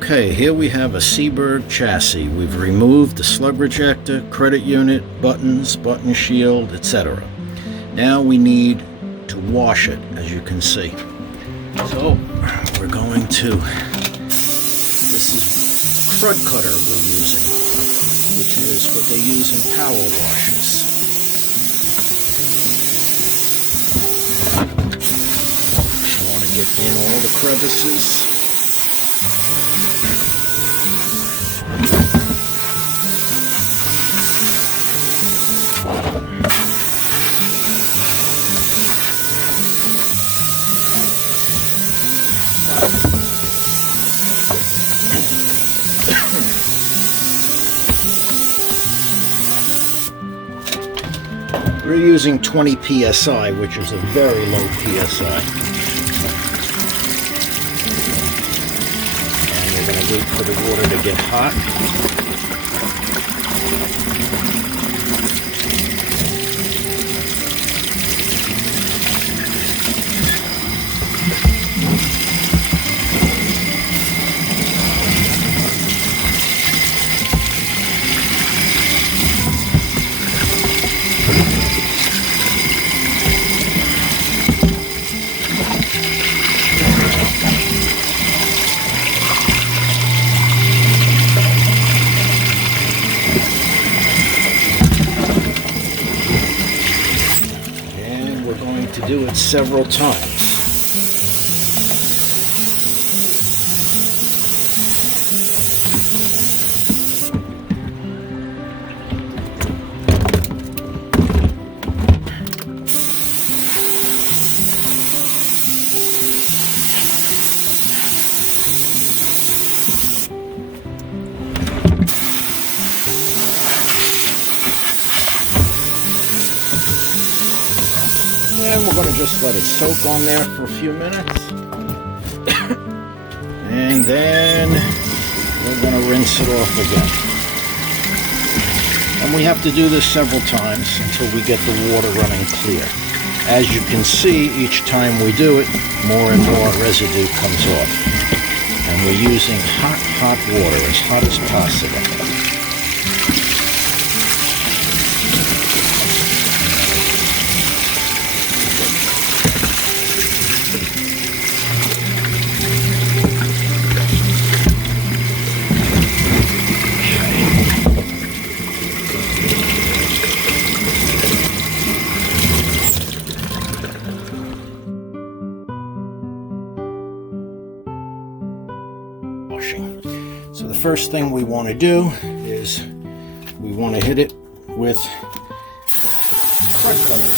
Okay, here we have a Seeburg chassis. We've removed the slug rejector, credit unit, buttons, button shield, etc. Now we need to wash it, as you can see. So we're going to, this is crud cutter we're using, which is what they use in power washers. I want to get in all the crevices. We're using 20 psi, which is a very low psi. And we're going to wait for the water to get hot. To do it several times. And we're going to just let it soak on there for a few minutes. And then we're going to rinse it off again. And we have to do this several times until we get the water running clear. As you can see, each time we do it, more and more residue comes off. And we're using hot water, as hot as possible. So the first thing we want to do is we want to hit it with crud cutter.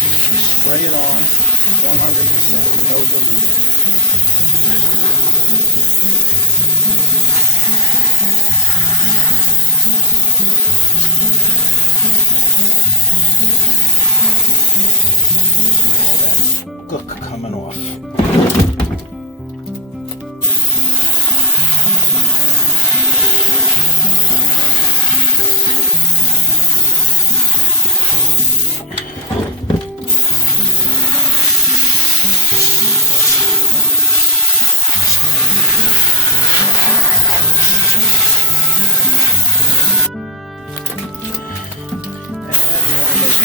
Just spray it on 100%, no dilution. All that gook coming off.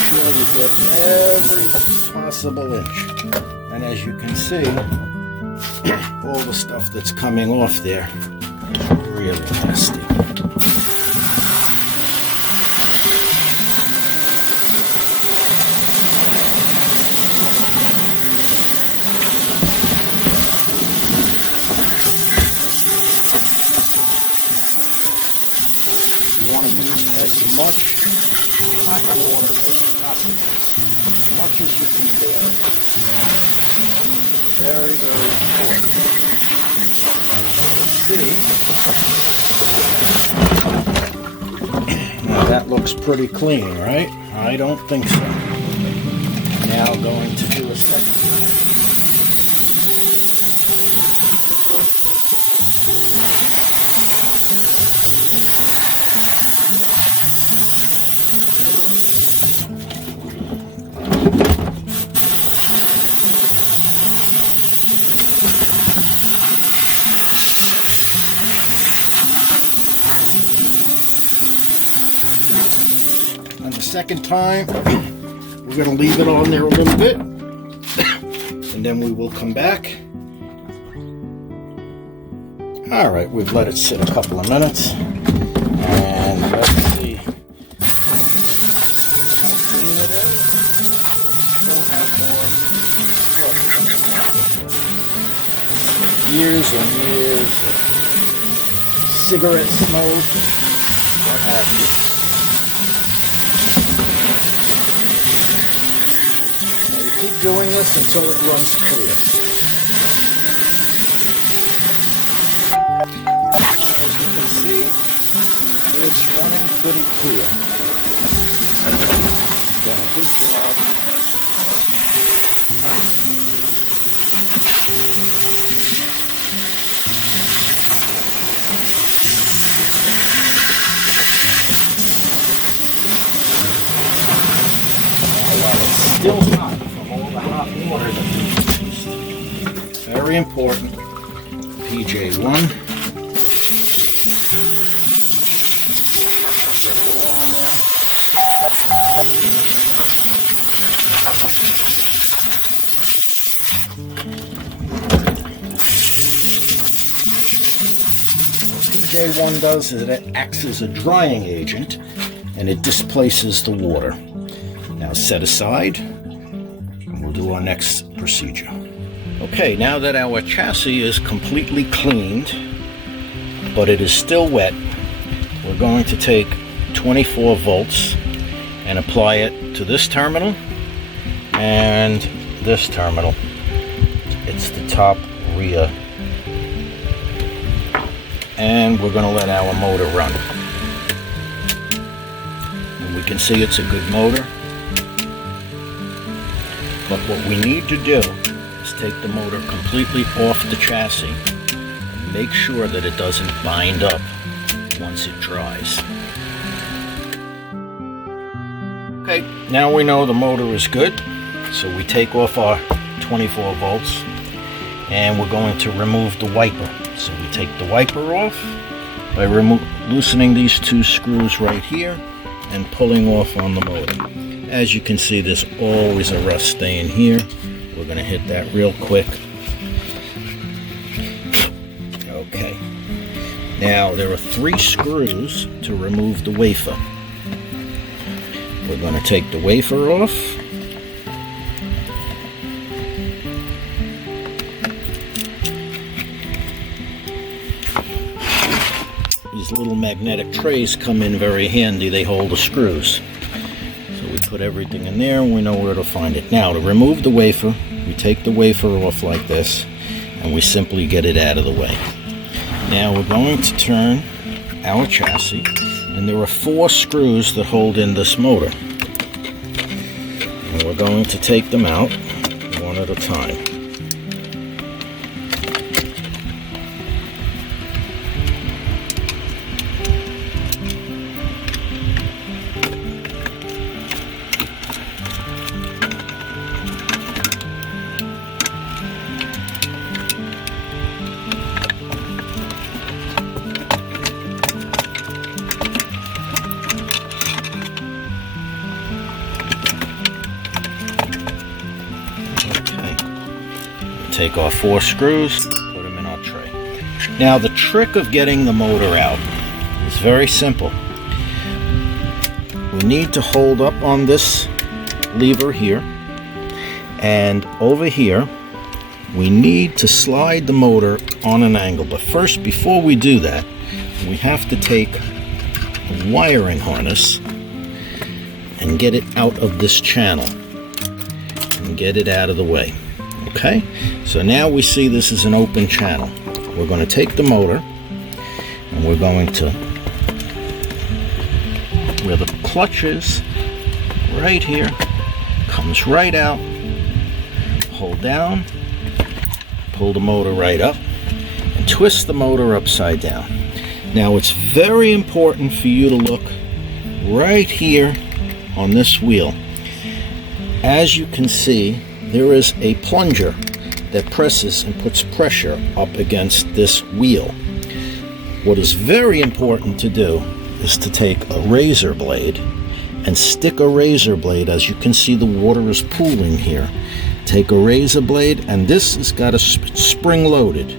Sure you get every possible inch, and as you can see, all the stuff that's coming off there is really nasty. You want to use as much hot water as possible, as much as you can bear. Very, very important. See, now that looks pretty clean, right? I don't think so. Now going to do a second time. second time. We're going to leave it on there a little bit, and then we will come back. All right, we've let it sit a couple of minutes, and let's see how clean it is. Still have more years and years of cigarette smoke, what have you. Now you keep doing this until it runs clear. As you can see, it's running pretty clear. Done a good job. Still hot from all the hot water that we used. Very important. PJ1. Get it all on there. What PJ1 does is it acts as a drying agent and it displaces the water. Now set aside, and we'll do our next procedure. Okay, now that our chassis is completely cleaned, but it is still wet, we're going to take 24 volts and apply it to this terminal and this terminal. It's the top rear. And we're going to let our motor run. And we can see it's a good motor. But what we need to do is take the motor completely off the chassis and make sure that it doesn't bind up once it dries. Okay, now we know the motor is good, so we take off our 24 volts and we're going to remove the wiper. So we take the wiper off by loosening these two screws right here and pulling off on the motor. As you can see, there's always a rust stain here. We're going to hit that real quick. Okay. Now, there are 3 screws to remove the wafer. We're going to take the wafer off. These little magnetic trays come in very handy. They hold the screws. We put everything in there and we know where to find it. Now to remove the wafer, we take the wafer off like this and we simply get it out of the way. Now we're going to turn our chassis, and there are 4 screws that hold in this motor. And we're going to take them out one at a time. Take off 4 screws, put them in our tray. Now the trick of getting the motor out is very simple. We need to hold up on this lever here, and over here we need to slide the motor on an angle. But first, before we do that, we have to take a wiring harness and get it out of this channel and get it out of the way. Okay, so now we see this is an open channel. We're going to take the motor and we're going to, where the clutch is, right here, comes right out, hold down, pull the motor right up, and twist the motor upside down. Now it's very important for you to look right here on this wheel. As you can see, there is a plunger that presses and puts pressure up against this wheel. What is very important to do is to take a razor blade and stick a razor blade. As you can see, the water is pooling here. Take a razor blade, and this has got a spring loaded.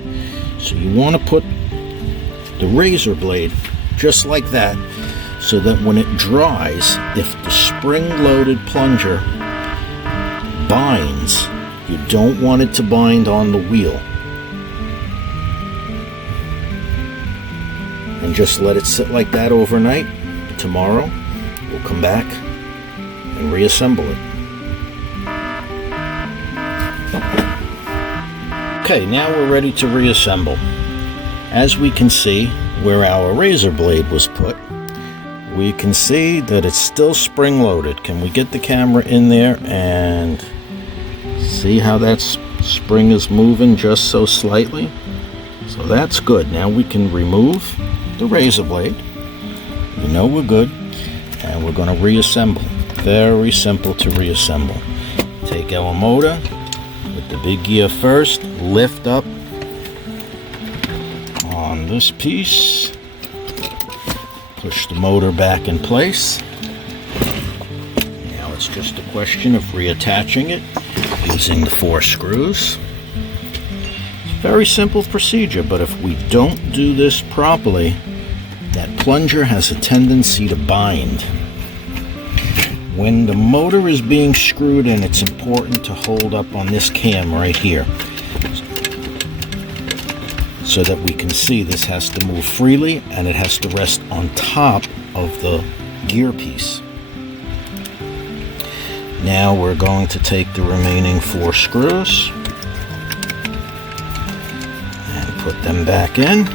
So you want to put the razor blade just like that, so that when it dries, if the spring-loaded plunger binds, you don't want it to bind on the wheel. And just let it sit like that overnight. Tomorrow, we'll come back and reassemble it. Okay, now we're ready to reassemble. As we can see, where our razor blade was put, we can see that it's still spring-loaded. Can we get the camera in there and see how that spring is moving just so slightly? So that's good. Now we can remove the razor blade. You know we're good. And we're going to reassemble. Very simple to reassemble. Take our motor with the big gear first, lift up on this piece, push the motor back in place. Now it's just a question of reattaching it using the 4 screws. Very simple procedure, but if we don't do this properly, that plunger has a tendency to bind. When the motor is being screwed in, it's important to hold up on this cam right here so that we can see this has to move freely and it has to rest on top of the gear piece. Now we're going to take the remaining 4 screws and put them back in.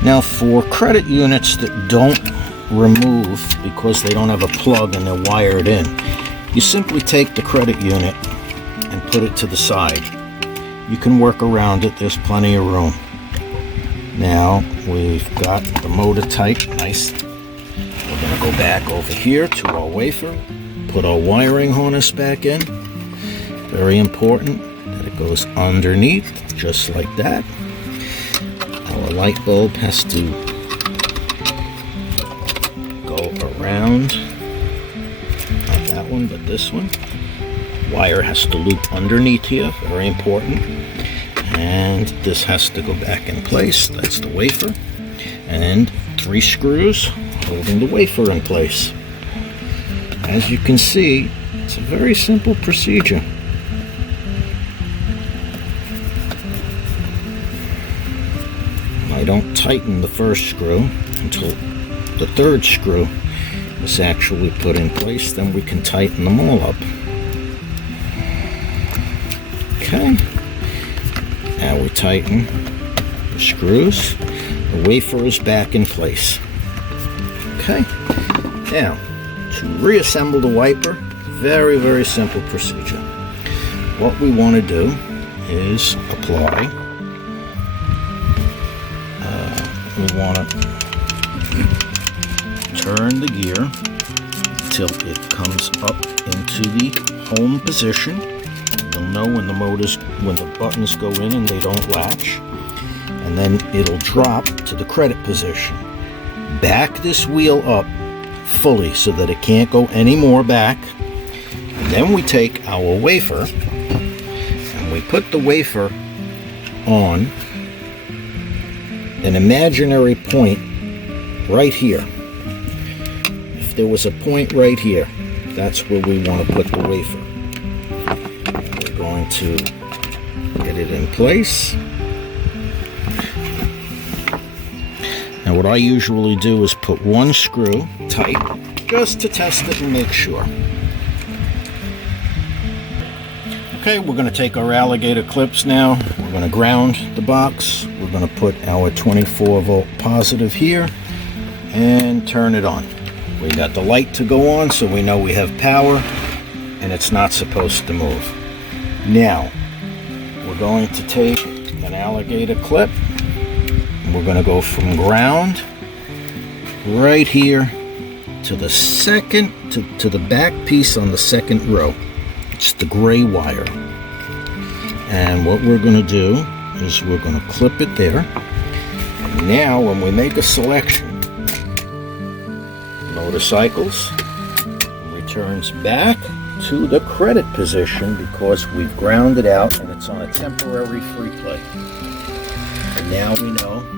Now for credit units that don't remove because they don't have a plug and they're wired in, you simply take the credit unit and put it to the side. You can work around it, there's plenty of room. Now we've got the motor tight, nice. We're going to go back over here to our wafer, put our wiring harness back in. Very important that it goes underneath, just like that. Our light bulb has to go around, not that one, but this one. Wire has to loop underneath here, very important. And this has to go back in place, that's the wafer. And 3 screws holding the wafer in place. As you can see, it's a very simple procedure. I don't tighten the first screw until the 3rd screw is actually put in place, then we can tighten them all up. Okay, now we tighten the screws, the wafer is back in place. Okay, now to reassemble the wiper, very, very simple procedure. What we want to do is apply. We want to turn the gear till it comes up into the home position. You'll know when the buttons go in and they don't latch. And then it'll drop to the credit position. Back this wheel up fully so that it can't go any more back. And then we take our wafer and we put the wafer on an imaginary point right here. If there was a point right here, that's where we want to put the wafer. We're going to get it in place. Now what I usually do is put 1 screw tight just to test it and make sure. Okay, we're going to take our alligator clips now. We're going to ground the box. We're going to put our 24-volt positive here and turn it on. We got the light to go on so we know we have power and it's not supposed to move. Now, we're going to take an alligator clip. We're going to go from ground right here to the second, to the back piece on the second row. It's the gray wire. And what we're going to do is we're going to clip it there. And now when we make a selection, motorcycles returns back to the credit position because we've ground it out and it's on a temporary free play. And now we know